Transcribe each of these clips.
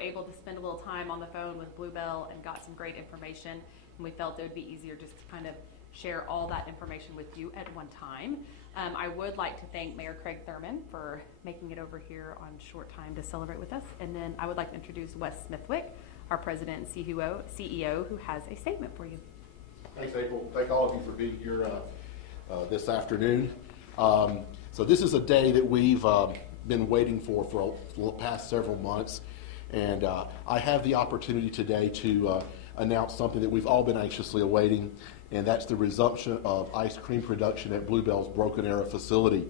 able to spend a little time on the phone with Bluebell and got some great information, and we felt it would be easier just to kind of share all that information with you at one time. I would like to thank Mayor Craig Thurman for making it over here on short time to celebrate with us, and then I would like to introduce Wes Smithwick, our President and CEO, who has a statement for you. Thanks, April. Thank all of you for being here this afternoon. So this is a day that we've been waiting for the past several months. And I have the opportunity today to announce something that we've all been anxiously awaiting, and that's the resumption of ice cream production at Bluebell's Broken Arrow facility.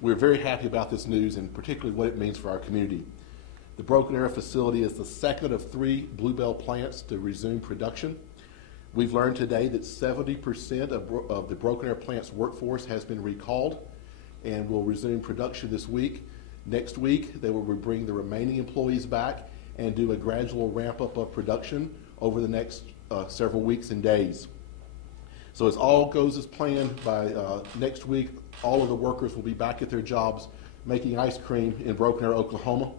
We're very happy about this news, and particularly what it means for our community. The Broken Arrow facility is the second of 3 Bluebell plants to resume production. We've learned today that 70% of the Broken Arrow plant's workforce has been recalled and will resume production this week. Next week, they will bring the remaining employees back and do a gradual ramp up of production over the next several weeks and days. So as all goes as planned, by next week, all of the workers will be back at their jobs making ice cream in Broken Arrow, Oklahoma.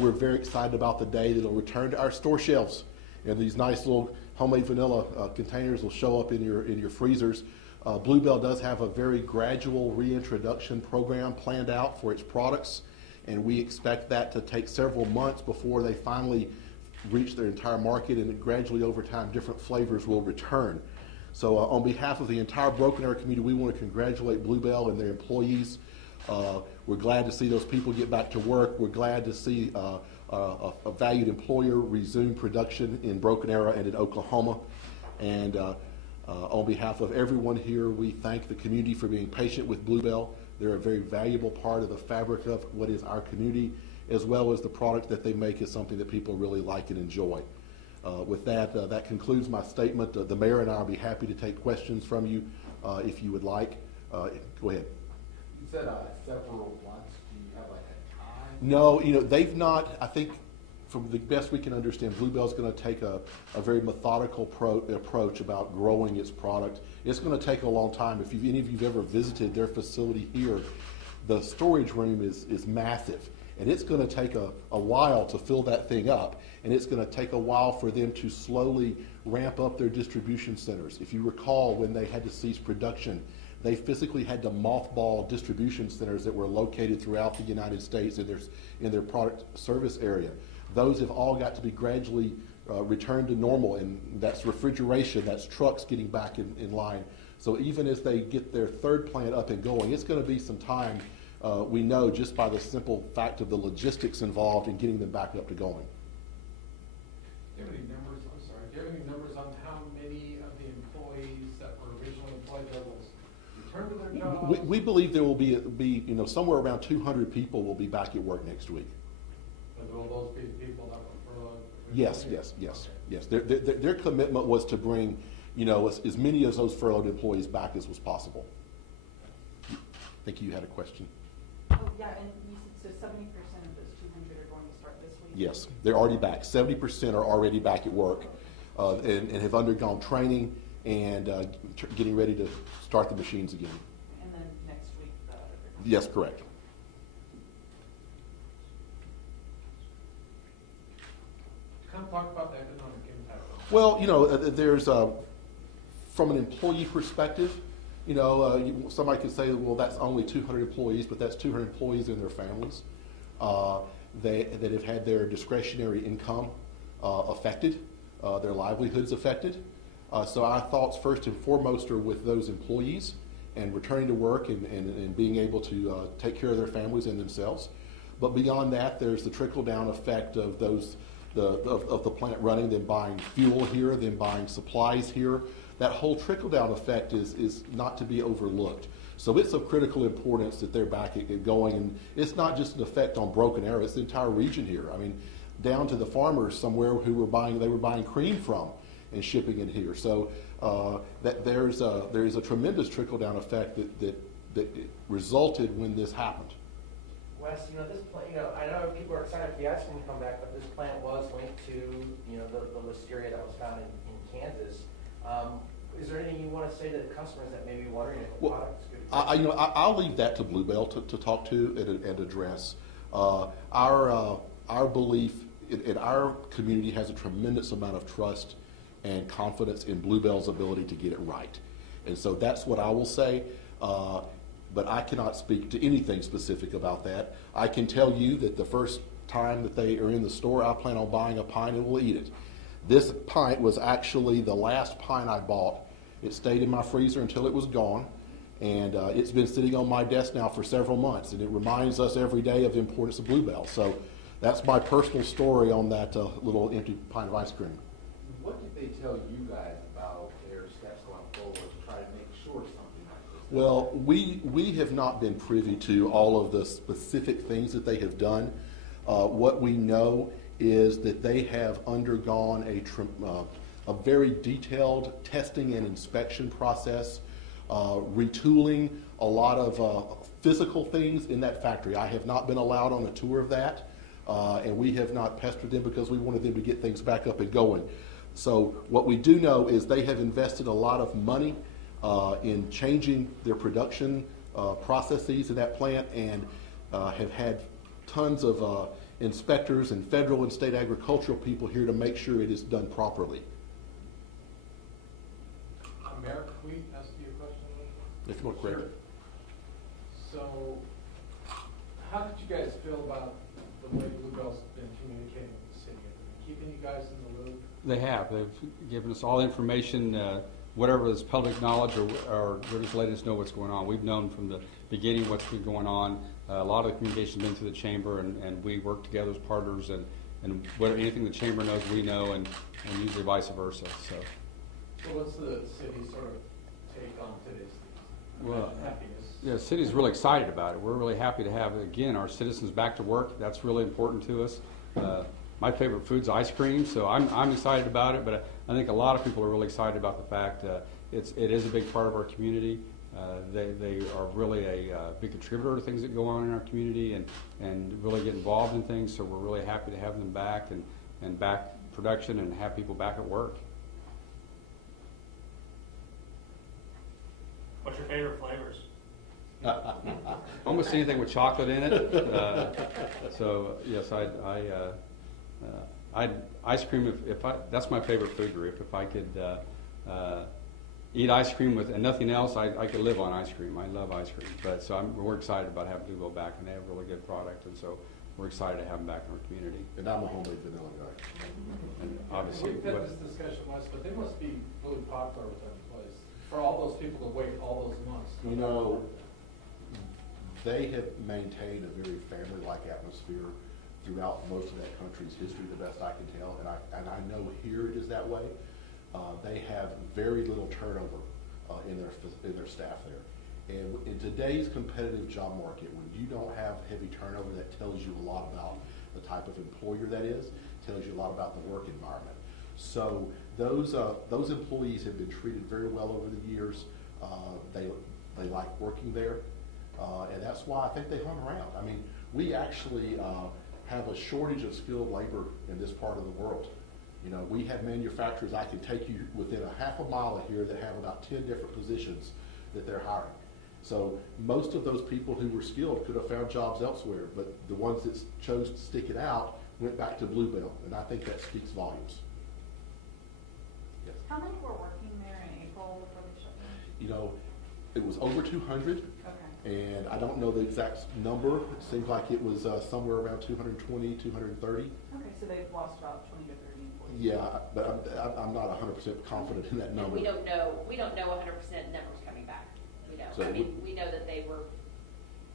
We're very excited about the day that it'll return to our store shelves, and these nice little homemade vanilla containers will show up in your freezers. Bluebell does have a very gradual reintroduction program planned out for its products, and we expect that to take several months before they finally reach their entire market, and gradually over time different flavors will return. So on behalf of the entire Broken Arrow community, we want to congratulate Bluebell and their employees. We're glad to see those people get back to work. We're glad to see a valued employer resume production in Broken Arrow and in Oklahoma. And on behalf of everyone here, we thank the community for being patient with Bluebell. They're a very valuable part of the fabric of what is our community, as well as the product that they make is something that people really like and enjoy. With that, that concludes my statement. The mayor and I will be happy to take questions from you if you would like. Go ahead. You said several months. Do you have like a time? No, they've not, I think, from the best we can understand, Bluebell's going to take a very methodical approach about growing its product. It's going to take a long time. If any of you've ever visited their facility here, the storage room is massive, and it's going to take a while to fill that thing up, and it's going to take a while for them to slowly ramp up their distribution centers. If you recall, when they had to cease production, they physically had to mothball distribution centers that were located throughout the United States in their product service area. Those have all got to be gradually returned to normal, and that's refrigeration, that's trucks getting back in line. So even as they get their third plant up and going, it's going to be some time, we know, just by the simple fact of the logistics involved in getting them back up to going. Do you have any numbers, do you have any numbers on how many of the employees that were originally employed there will return to their jobs? We believe there will be somewhere around 200 people will be back at work next week. Will those be people that were furloughed? Yes. Their commitment was to bring, as many of those furloughed employees back as was possible. I think you had a question. Oh, yeah, and you said so 70% of those 200 are going to start this week? Yes, they're already back. 70% are already back at work and have undergone training and getting ready to start the machines again. And then next week, yes, correct. Kind of talk about the economic impact. Well, there's from an employee perspective, somebody could say, well, that's only 200 employees, but that's 200 employees and their families that have had their discretionary income affected, their livelihoods affected. So our thoughts first and foremost are with those employees and returning to work and being able to take care of their families and themselves. But beyond that, there's the trickle-down effect of those of the plant running, then buying fuel here, then buying supplies here. That whole trickle-down effect is not to be overlooked. So it's of critical importance that they're back at going, and it's not just an effect on Broken Arrow, it's the entire region here. I mean, down to the farmers somewhere who were buying cream from and shipping it here. So that there's a tremendous trickle-down effect that resulted when this happened. Wes, this plant, I know people are excited for the ice cream to come back, but this plant was linked to, the listeria that was found in Kansas. Is there anything you want to say to the customers that may be wondering if the product's good? I'll leave that to Bluebell to talk to and address. Our belief and our community has a tremendous amount of trust and confidence in Bluebell's ability to get it right. And so that's what I will say, but I cannot speak to anything specific about that. I can tell you that the first time that they are in the store, I plan on buying a pint and we'll eat it. This pint was actually the last pint I bought. It stayed in my freezer until it was gone, and it's been sitting on my desk now for several months, and it reminds us every day of the importance of Bluebell. So that's my personal story on that little empty pint of ice cream. What did they tell you guys about their steps going forward to try to make sure something like this? Well, we have not been privy to all of the specific things that they have done. What we know is that they have undergone a very detailed testing and inspection process, retooling a lot of physical things in that factory. I have not been allowed on a tour of that, and we have not pestered them because we wanted them to get things back up and going. So what we do know is they have invested a lot of money in changing their production processes in that plant, and have had tons of inspectors and federal and state agricultural people here to make sure it is done properly. Mayor, can we ask you a question? If you want, Craig. Sure. So, how did you guys feel about the way Bluebell's been communicating with the city? Keeping you guys in the loop? They have. They've given us all the information, whatever is public knowledge, or they're just letting us know what's going on. We've known from the beginning what's been going on. A lot of the communication has been through the chamber, and we work together as partners, and anything the chamber knows, we know, and usually vice versa. So. Well, what's the city's sort of take on today's happiness? Yeah, the city's really excited about it. We're really happy to have, again, our citizens back to work. That's really important to us. My favorite food's ice cream, so I'm excited about it, but I think a lot of people are really excited about the fact it is a big part of our community. They are really a big contributor to things that go on in our community, and really get involved in things, so we're really happy to have them back and back production and have people back at work. What's your favorite flavors? Almost anything with chocolate in it. So yes, I'd ice cream. That's my favorite food group. If I could eat ice cream with and nothing else, I could live on ice cream. I love ice cream. But so we're excited about having Bluebell back, and they have a really good product, and so we're excited to have them back in our community. And I'm a homemade vanilla guy. And obviously, We've had this discussion once, but they must be really popular with that place. For all those people to wait all those months. You know, they have maintained a very family-like atmosphere throughout most of that country's history, the best I can tell, and I know here it is that way. They have very little turnover in their staff there. And in today's competitive job market, when you don't have heavy turnover, that tells you a lot about the type of employer that is, tells you a lot about the work environment. So those employees have been treated very well over the years. They like working there, and that's why I think they hung around. I mean, we actually have a shortage of skilled labor in this part of the world. You know, we have manufacturers, I can take you within a half a mile of here, that have about 10 different positions that they're hiring. So most of those people who were skilled could have found jobs elsewhere, but the ones that chose to stick it out went back to Bluebell, and I think that speaks volumes. Yes. How many were working there in April before they shut down? You know, it was over 200. Okay. And I don't know the exact number. It seems like it was somewhere around 220, 230. Okay, so they've lost about 20 to 30 employees. Yeah, but I'm not 100% confident in that And number. we don't know 100% numbers coming back. We don't. So I mean, we know that they were,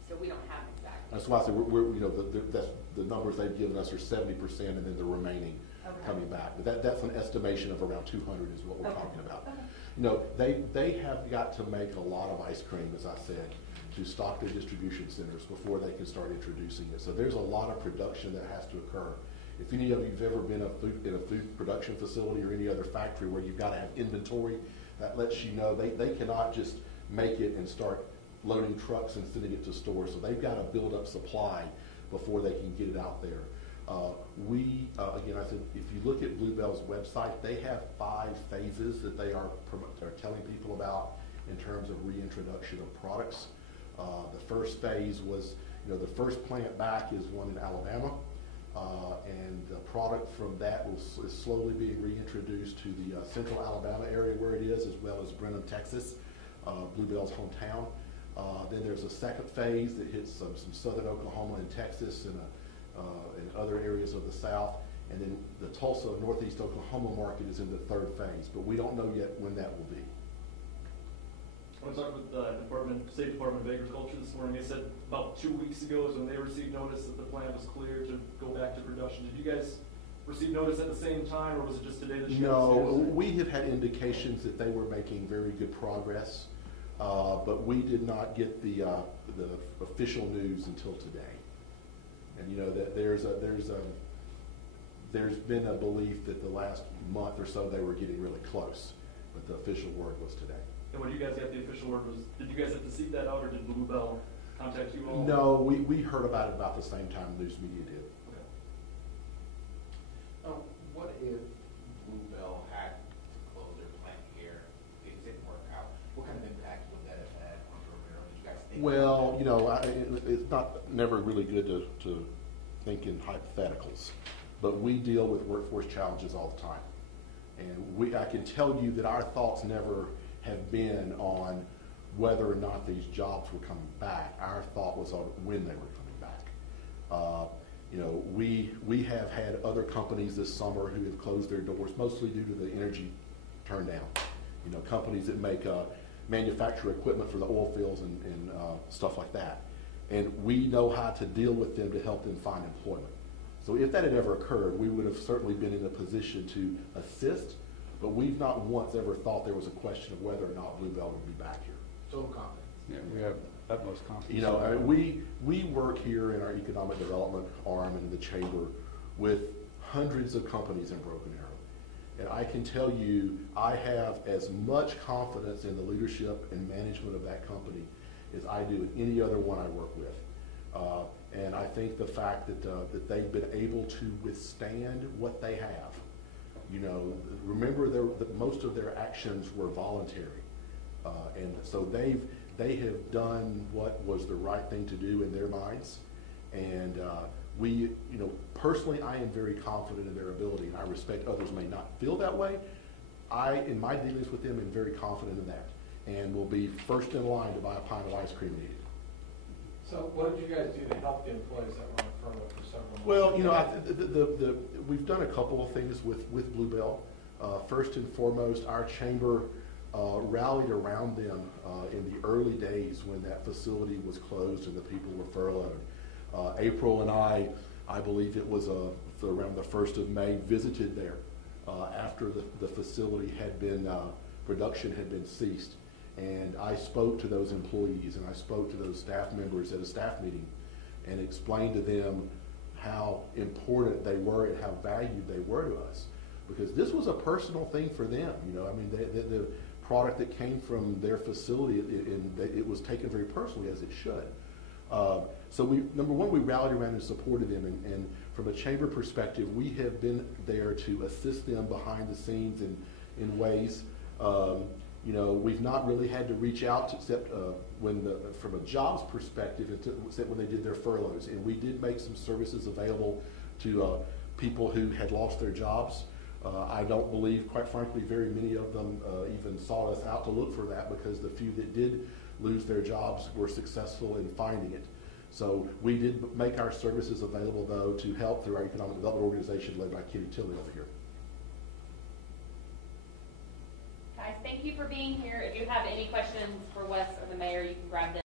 so we don't have exact. That's why I said we're you know, that's the numbers they've given us are 70%, and then the remaining coming back. But that's an estimation of around 200 is what we're talking about. Okay. You know, they have got to make a lot of ice cream, as I said, to stock their distribution centers before they can start introducing it. So there's a lot of production that has to occur. If any of you've ever been in a food production facility or any other factory where you've got to have inventory, that lets you know they cannot just make it and start loading trucks and sending it to stores. So they've got to build up supply before they can get it out there. Again, I said, if you look at Bluebell's website, they have 5 phases that they are telling people about in terms of reintroduction of products. The first phase was, you know, the first plant back is one in Alabama. and the product from that is slowly being reintroduced to the central Alabama area where it is, as well as Brenham, Texas, Bluebell's hometown. Then there's a second phase that hits some southern Oklahoma and Texas and other areas of the South. And then the Tulsa, northeast Oklahoma market is in the third phase, but we don't know yet when that will be. I talked with the State Department of Agriculture this morning. They said about 2 weeks ago is when they received notice that the plant was clear to go back to production. Did you guys receive notice at the same time, or was it just today that you No, we have had indications that they were making very good progress, but we did not get the official news until today. And you know that there's been a belief that the last month or so they were getting really close, but the official word was today. And when you guys got the official word, did you guys have to seek that out, or did Bluebell contact you all? No, we heard about it about the same time news media did. Okay. What if Bluebell had to close their plant here, things didn't work out? What kind of impact would that have had on Romero? Did you guys think? Well, you know, it's never really good to think in hypotheticals, but we deal with workforce challenges all the time, and I can tell you that our thoughts never have been on whether or not these jobs were coming back. Our thought was on when they were coming back. You know, we have had other companies this summer who have closed their doors, mostly due to the energy turn down. You know, companies that make manufacture equipment for the oil fields and stuff like that. And we know how to deal with them to help them find employment. So if that had ever occurred, we would have certainly been in a position to assist, but we've not once ever thought there was a question of whether or not Bluebell would be back here. Total confidence. Yeah, we have utmost confidence. You know, I mean, we work here in our economic development arm and in the chamber with hundreds of companies in Broken Arrow. And I can tell you, I have as much confidence in the leadership and management of that company as I do in any other one I work with. And I think the fact that they've been able to withstand what they have. You know, remember that most of their actions were voluntary. And so they have done what was the right thing to do in their minds. And you know, personally, I am very confident in their ability, and I respect others may not feel that way. In my dealings with them, am very confident in that, and will be first in line to buy a pint of ice cream needed. So what did you guys do to help the employees that were on furlough for several months? Well, you know, we've done a couple of things with Bluebell. First and foremost, our chamber rallied around them in the early days when that facility was closed and the people were furloughed. April and I believe it was around the 1st of May, visited there after the facility had been, production had been ceased. And I spoke to those employees and I spoke to those staff members at a staff meeting and explained to them how important they were and how valued they were to us. Because this was a personal thing for them. You know, I mean, the product that came from their facility, it was taken very personally, as it should. So number one, we rallied around and supported them, and from a chamber perspective, we have been there to assist them behind the scenes in ways. You know, we've not really had to reach out except from a jobs perspective, except when they did their furloughs, and we did make some services available to people who had lost their jobs. I don't believe, quite frankly, very many of them even sought us out to look for that, because the few that did lose their jobs were successful in finding it. So we did make our services available, though, to help through our economic development organization led by Kitty Tilley over here. Guys, thank you for being here. If you have any questions for Wes or the mayor, you can grab them.